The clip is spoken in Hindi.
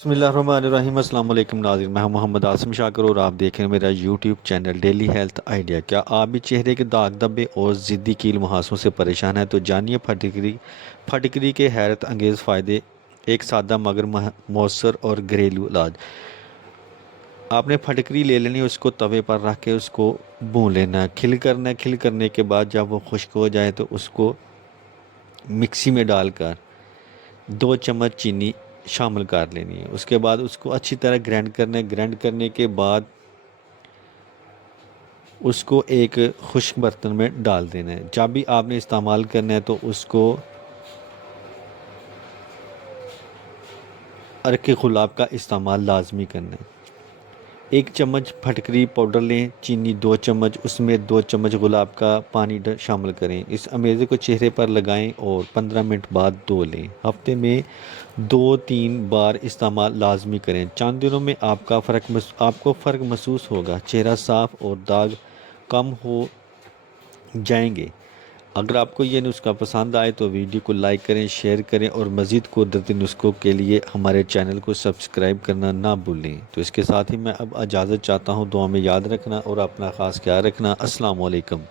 बिस्मिल्लाहिर्रहमानिर्रहीम। अस्सलाम वालेकुम नाज़रीन, मैं हूं मोहम्मद आसिम शाकिर और आप देख रहे हैं मेरा YouTube channel daily health idea. क्या आप भी चेहरे के दाग धब्बे और ज़िद्दी कील मुहासों से परेशान हैं? तो जानिए फटकरी के हैरत अंगेज़ फ़ायदे, एक सादा मगर मौसर और घरेलू इलाज। आपने फटकरी ले लेनी है, उसको तवे पर रख के उसको भून लेना है। खिल करने के बाद जब वो खुश्क हो जाए तो उसको मिक्सी में डालकर 2 चम्मच चीनी शामिल कर लेनी है। उसके बाद उसको अच्छी तरह ग्राइंड करना है। ग्राइंड करने के बाद उसको एक खुश्क बर्तन में डाल देना है। जब भी आपने इस्तेमाल करना है तो उसको अर्क गुलाब का इस्तेमाल लाजमी करना है। 1 चम्मच फटकरी पाउडर लें, चीनी 2 चम्मच, उसमें 2 चम्मच गुलाब का पानी शामिल करें। इस अमेज़े को चेहरे पर लगाएं और 15 मिनट बाद धो लें। हफ्ते में 2-3 बार इस्तेमाल लाजमी करें। चंद दिनों में आपको फ़र्क महसूस होगा। चेहरा साफ़ और दाग कम हो जाएंगे। अगर आपको ये नुस्खा पसंद आए तो वीडियो को लाइक करें, शेयर करें और मज़ीद कुदरती नुस्खों के लिए हमारे चैनल को सब्सक्राइब करना ना भूलें। तो इसके साथ ही मैं अब इजाज़त चाहता हूँ। दुआ में याद रखना और अपना ख़ास ख्याल रखना। अस्सलाम वालेकुम।